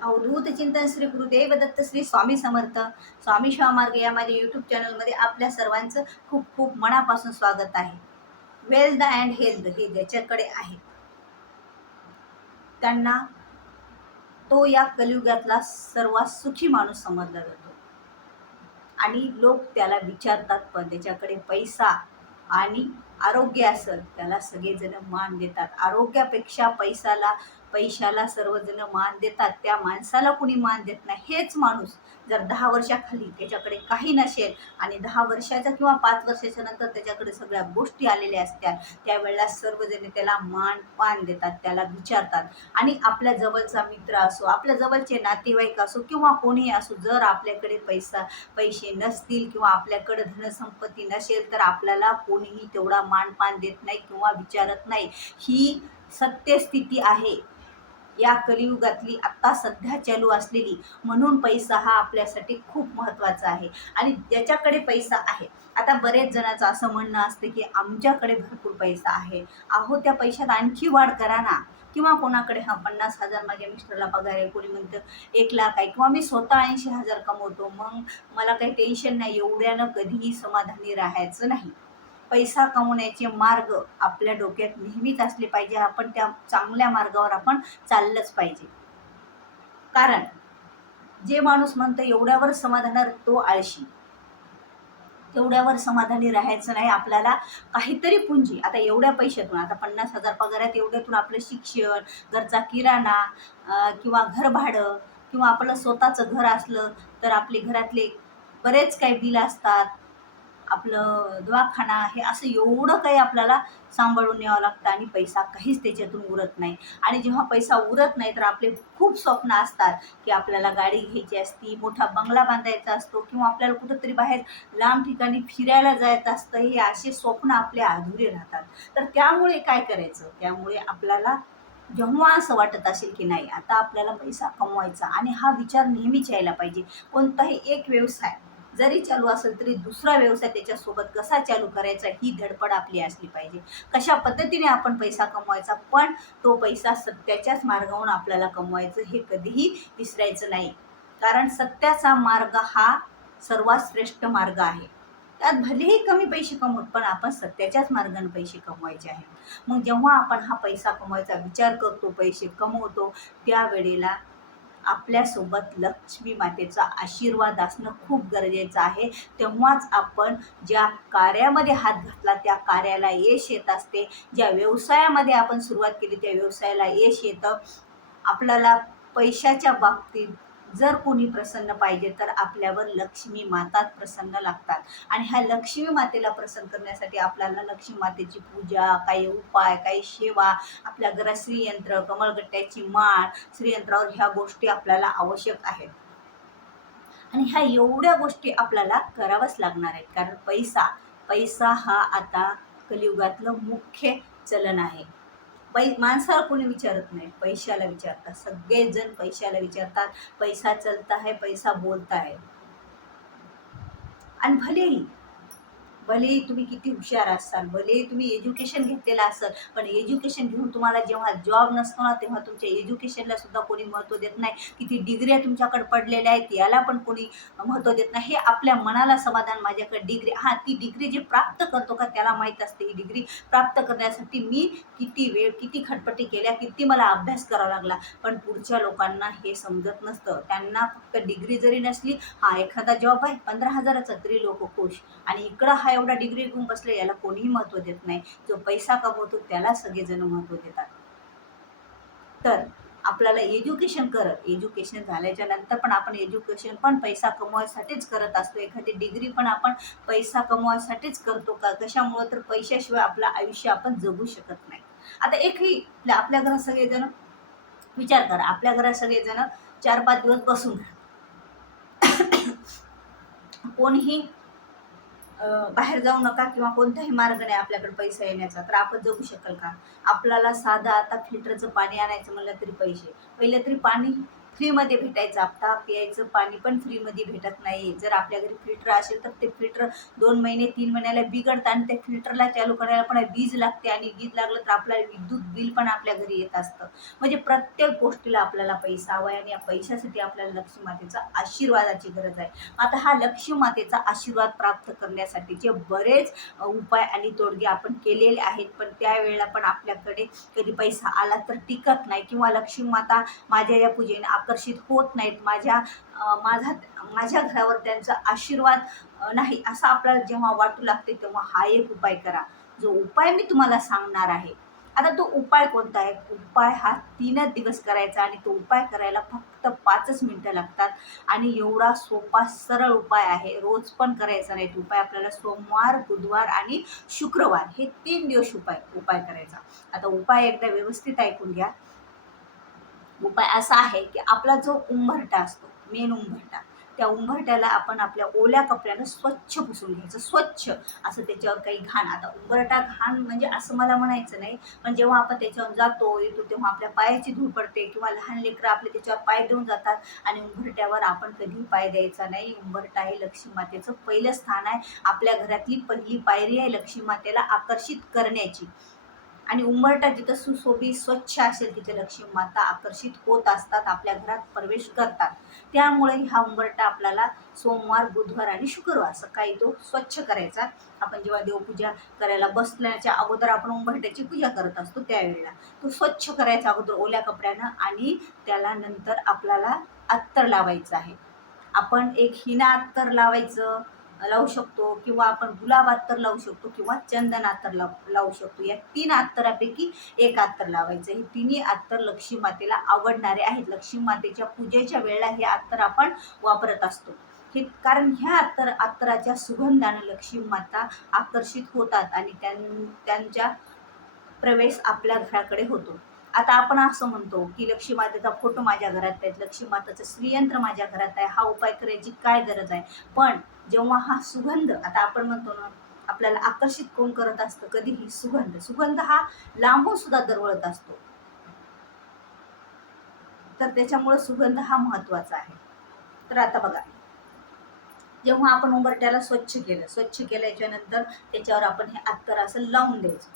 अवधूत चिंतन श्री गुरुदेव दत्त श्री स्वामी समर्थ स्वामी श्वामार्ग या माझ्या यूट्यूब चॅनलमध्ये आपल्या सर्वांचं खूप खूप मनापासून स्वागत आहे. वेल्थ अँड हेल्थ हे ज्याच्याकडे आहे त्यांना तो या कलियुगातला सर्वात सुखी माणूस समजला जातो आणि लोक त्याला विचारतात, पण त्याच्याकडे पैसा आणि आरोग्य असेल त्याला सगळेजण मान देतात. आरोग्यापेक्षा पैशाला सर्वजण मान देतात, त्या माणसाला कुणी मान देत नाही. हेच माणूस जर 10 वर्षाखाली त्याच्याकडे काही नसेल आणि 10 वर्षाचा किंवा 5 वर्षाच्या नंतर त्याच्याकडे सगळ्या गोष्टी आलेल्या असतात, त्यावेळेला सर्वजण त्याला मान देतात, त्याला विचारतात. आणि आपल्या जवळचा मित्र असो, आपल्या जवळचे नातेवाईक असो किंवा कोणीही असो, जर आपल्याकडे पैसे नसतील किंवा आपल्याकडे धनसंपत्ती नसेल तर आपल्याला कोणीही तेवढा मानपान देत नाही किंवा विचारत नाही. ही सत्यस्थिती आहे या कलियुगातली आत्ता सध्या चालू असलेली. म्हणून पैसा हा आपल्यासाठी खूप महत्त्वाचा आहे. आणि ज्याच्याकडे पैसा आहे, आता बरेच जणांचं असं म्हणणं असतं की आमच्याकडे भरपूर पैसा आहे. अहो, त्या पैशात आणखी वाढ करा ना. किंवा कोणाकडे 50,000 माझ्या मिस्टरला पगार आहे, कोणी म्हणतं 1,00,000 आहे, किंवा मी स्वतः 80,000 कमवतो, मग मला काही टेन्शन नाही. एवढ्यानं कधीही समाधानी राहायचं नाही. पैसा कमवण्याचे मार्ग आपल्या डोक्यात नेहमीच असले पाहिजे. आपण त्या चांगल्या मार्गावर आपण चाललंच पाहिजे. कारण जे माणूस म्हणतं एवढ्यावर समाधान, तो आळशी. तेवढ्यावर समाधानी राहायचं नाही. आपल्याला काहीतरी पुंजी, आता एवढ्या पैशातून, आता 50,000 पगार आहेत, एवढ्यातून आपलं शिक्षण, घरचा किराणा किंवा घर भाडं, किंवा आपलं स्वतःचं घर असलं तर आपले घरातले बरेच काही बिल असतात, आपलं दवाखाना, हे असं एवढं काही आपल्याला सांभाळून न्यावं लागतं आणि पैसा काहीच त्याच्यातून उरत नाही. आणि जेव्हा पैसा उरत नाही तर आपले खूप स्वप्न असतात की आपल्याला गाडी घ्यायची असती, मोठा बंगला बांधायचा असतो, किंवा आपल्याला कुठंतरी बाहेर लांब ठिकाणी फिरायला जायचं असतं. हे असे स्वप्न आपले अधुरे राहतात. तर त्यामुळे काय करायचं, त्यामुळे आपल्याला जेव्हा असं वाटत असेल की नाही आता आपल्याला पैसा कमवायचा, आणि हा विचार नेहमीच यायला पाहिजे. कोणताही एक व्यवसाय जरी चालू असेल तरी दुसरा व्यवसाय त्याच्यासोबत कसा चालू करायचा ही धडपड आपली असली पाहिजे. कशा पद्धतीने आपण पैसा कमवायचा, पण तो पैसा सत्याच्याच मार्गावरून आपल्याला कमवायचं, हे कधीही विसरायचं नाही. कारण सत्याचा मार्ग हा सर्वात श्रेष्ठ मार्ग आहे. त्यात भलेही कमी पैसे कमवत, पण आपण सत्याच्याच मार्गाने पैसे कमवायचे आहेत. मग जेव्हा आपण हा पैसा कमवायचा विचार करतो, पैसे कमवतो, त्यावेळेला आपल्यासोबत लक्ष्मी मातेचा आशीर्वाद असणं खूप गरजेचं आहे. तेव्हाच आपण ज्या कार्यामध्ये हात घातला त्या कार्याला यश येत असते. ज्या व्यवसायामध्ये आपण सुरुवात केली त्या व्यवसायाला यश येतं. आपल्याला पैशाच्या बाबतीत जर कोणी प्रसन्न पाहिजे तर आपल्यावर लक्ष्मी माताच प्रसन्न लागतात. आणि ह्या लक्ष्मी मातेला प्रसन्न करण्यासाठी आपल्याला लक्ष्मी मातेची पूजा, काही उपाय, काही सेवा, आपल्या घरात श्रीयंत्र, कमळगट्ट्याची माळ, श्रीयंत्रावर ह्या गोष्टी आपल्याला आवश्यक आहेत. आणि ह्या एवढ्या गोष्टी आपल्याला करावंच लागणार आहेत. कारण पैसा हा आता कलियुगातलं मुख्य चलन आहे. माणसाला कोणी विचारत नाही, पैशाला विचारतात. सगळेजण पैशाला विचारतात. पैसा चलता है, पैसा बोलता है. आणि भलेही तुम्ही किती हुशार असाल, भलेही तुम्ही एज्युकेशन घेतलेलं असाल, पण एज्युकेशन घेऊन तुम्हाला जेव्हा जॉब नसतो ना, तेव्हा तुमच्या एज्युकेशनला सुद्धा कोणी महत्त्व देत नाही. किती डिग्र्या तुमच्याकडे पडलेल्या आहेत याला पण कोणी महत्त्व देत नाही. हे आपल्या मनाला समाधान, माझ्याकडे डिग्री, हां, ती डिग्री जे प्राप्त करतो का त्याला माहीत असते. ही डिग्री प्राप्त करण्यासाठी मी किती वेळ, किती खटपटी केल्या, किती मला अभ्यास करावा लागला. पण पुढच्या लोकांना हे समजत नसतं. त्यांना फक्त डिग्री जरी नसली, हां, एखादा जॉब आहे 15,000चा, तरी लोक खुश. आणि इकडं हा एवढा डिग्री घेऊन बसले, याला कोणीही महत्त्व देत नाही. जो पैसा कमवतो त्याला सगळेजण महत्त्व देतात. तर आपल्याला एज्युकेशन झाल्याच्या नंतर पण आपण एज्युकेशन पण पैसा कमवायसाठीच करत असतो. एखादी डिग्री पण आपण पैसा कमवायसाठीच करतो का? कशामुळं, तर पैशाशिवाय आपलं आयुष्य आपण जगू शकत नाही. आता एकही आपल्या घरात सगळेजण, विचार करा, आपल्या घरात सगळेजण 4-5 दिवस बसून कोणीही बाहेर जाऊ नका किंवा कोणताही मार्ग नाही आपल्याकडे पैसा येण्याचा, तर आपण जगू शकाल का? आपल्याला साधं आता फिल्टरचं पाणी आणायचं म्हणलं तरी पैसे. पहिलं तरी पाणी फ्रीमध्ये भेटायचं, आता प्यायचं पाणी पण फ्रीमध्ये भेटत नाही. जर आपल्या घरी फिल्टर असेल तर ते फिल्टर 2 महिने 3 महिन्याला बिघडतं आणि त्या फिल्टरला चालू करायला पण वीज लागते, आणि वीज लागलं तर आपल्याला विद्युत बिल पण आपल्या घरी येत असतं. म्हणजे प्रत्येक गोष्टीला आपल्याला पैसा हवा आहे, आणि या पैशासाठी आपल्याला लक्ष्मी मातेचा आशीर्वादाची गरज आहे. आता हा लक्ष्मी मातेचा आशीर्वाद प्राप्त करण्यासाठीचे बरेच उपाय आणि तोडगे आपण केलेले आहेत, पण त्यावेळेला पण आपल्याकडे कधी पैसा आला तर टिकत नाही, किंवा लक्ष्मी माता माझ्या या पूजेने आकर्षित होत नाहीत, माझ्या घरावर त्यांचा आशीर्वाद नाही, असं आपल्याला जेव्हा वाटू लागते तेव्हा हा एक उपाय करा. जो उपाय मी तुम्हाला सांगणार आहे, आता तो उपाय कोणता आहे? उपाय हा 3च दिवस करायचा, आणि तो उपाय करायला फक्त 5च मिनिटं लागतात, आणि एवढा सोपा सरळ उपाय आहे. रोज पण करायचा नाही उपाय, आपल्याला सोमवार, बुधवार आणि शुक्रवार हे 3 दिवस उपाय करायचा. आता उपाय एकदा व्यवस्थित ऐकून घ्या. उपाय असा आहे की आपला जो उंबरठा असतो, मेन उंबरठा, त्या उंबरठ्याला आपण आपल्या ओल्या कपड्यानं स्वच्छ पुसून घ्यायचं, स्वच्छ असं, त्याच्यावर काही घाण. आता उंबरठा घाण म्हणजे असं मला म्हणायचं नाही, पण जेव्हा आपण त्याच्यावर जातो येतो तेव्हा आपल्या पायाची धूळ पडते, किंवा लहान लेकरं आपले त्याच्यावर पाय देऊन जातात, आणि उंबरठ्यावर आपण कधी पाय द्यायचा नाही. उंबरठा हे लक्ष्मी मातेचं पहिलं स्थान आहे, आपल्या घरातली पहिली पायरी आहे लक्ष्मी मातेला आकर्षित करण्याची. आणि उंबरठा जिथं सुशोभित स्वच्छ असेल तिथे लक्ष्मी माता आकर्षित होत असतात, आपल्या घरात प्रवेश करतात. त्यामुळे हा उंबरठा आपल्याला सोमवार, बुधवार आणि शुक्रवार सकाळी तो स्वच्छ करायचा. आपण जेव्हा देवपूजा करायला बसण्याच्या अगोदर आपण उंबरठ्याची पूजा करत असतो, त्यावेळेला तो स्वच्छ करायचा अगोदर ओल्या कपड्यानं, आणि त्याला नंतर आपल्याला अत्तर लावायचं आहे. आपण एक हिना अत्तर लावू शकतो, किंवा आपण गुलाब अत्तर लावू शकतो, किंवा चंदन अत्तर लावू शकतो. या 3 अत्तरापैकी एक अत्तर लावायचं. हे तिन्ही अत्तर लक्ष्मी मातेला आवडणारे आहेत. लक्ष्मी मातेच्या पूजेच्या वेळेला हे अत्तर आपण वापरत असतो. हे कारण ह्या अत्तराच्या सुगंधानं लक्ष्मी माता आकर्षित होतात, आणि त्यांच्या प्रवेश आपल्या घराकडे होतो. आता आपण असं म्हणतो की लक्ष्मी मातेचा फोटो माझ्या घरात आहे, लक्ष्मी मातेचं श्रीयंत्र माझ्या घरात आहे, हा उपाय करायची काय गरज आहे? पण जेव्हा हा सुगंध, आता आपण म्हणतो ना, आपल्याला आकर्षित कोण करत असतं कधीही? सुगंध हा लांबून सुद्धा दरवळत असतो, तर त्याच्यामुळे सुगंध हा महत्वाचा आहे. तर आता बघा, जेव्हा आपण उंबरट्याला स्वच्छ केल्याच्या नंतर त्याच्यावर आपण हे अत्तर असं लावून द्यायचं.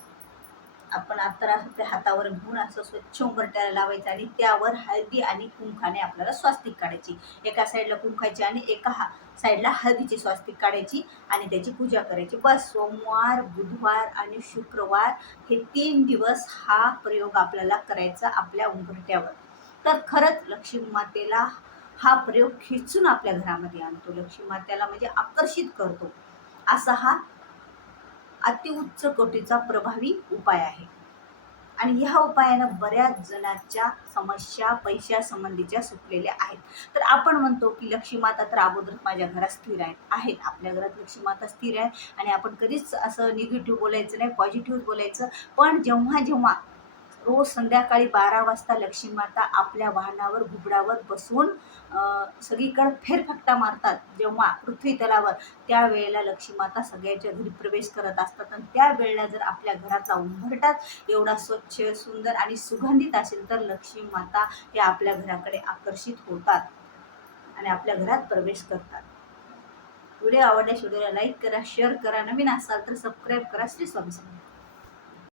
आपण अत्तर आपल्या हातावर घेऊन असं स्वच्छ उंबरट्याला लावायचं, आणि त्यावर हळदी आणि कुंकाने आपल्याला स्वास्तिक काढायची. एका साईडला कुंकाची आणि एका साईडला हळदीची स्वास्तिक काढायची, आणि त्याची पूजा करायची. बस सोमवार, बुधवार आणि शुक्रवार हे 3 दिवस हा प्रयोग आपल्याला करायचा आपल्या उंबरट्यावर. तर खरंच लक्ष्मी मातेला हा प्रयोग खिचून आपल्या घरामध्ये आणतो, लक्ष्मी मातेला म्हणजे आकर्षित करतो. असा हा अतिउच्च कोटीचा प्रभावी उपाय आहे. आणि ह्या उपायानं बऱ्याच जणांच्या समस्या पैशा संबंधीच्या सुटलेल्या आहेत. तर आपण म्हणतो की लक्ष्मी माता तर अगोदर माझ्या घरात स्थिर आहेत, आपल्या घरात लक्ष्मी माता स्थिर आहे, आणि आपण कधीच असं निगेटिव्ह बोलायचं नाही, पॉझिटिव्ह बोलायचं. पण जेव्हा जेव्हा रोज संध्याकाळी 12 वाजता लक्ष्मी माता आपल्या वाहनावर घुबडावर बसून सगळीकडे फेरफटका मारतात जेव्हा पृथ्वी तलावर, त्यावेळेला लक्ष्मी माता सगळ्याच्या घरी प्रवेश करत असतात. आणि त्यावेळेला जर आपल्या घराचा उंबरठाच एवढा स्वच्छ, सुंदर आणि सुगंधित असेल तर लक्ष्मी माता हे आपल्या घराकडे आकर्षित होतात आणि आपल्या घरात प्रवेश करतात. व्हिडिओ आवडल्यास व्हिडिओला लाईक करा, शेअर करा, नवीन असाल तर सबस्क्राईब करा. श्री स्वामी समर्थ.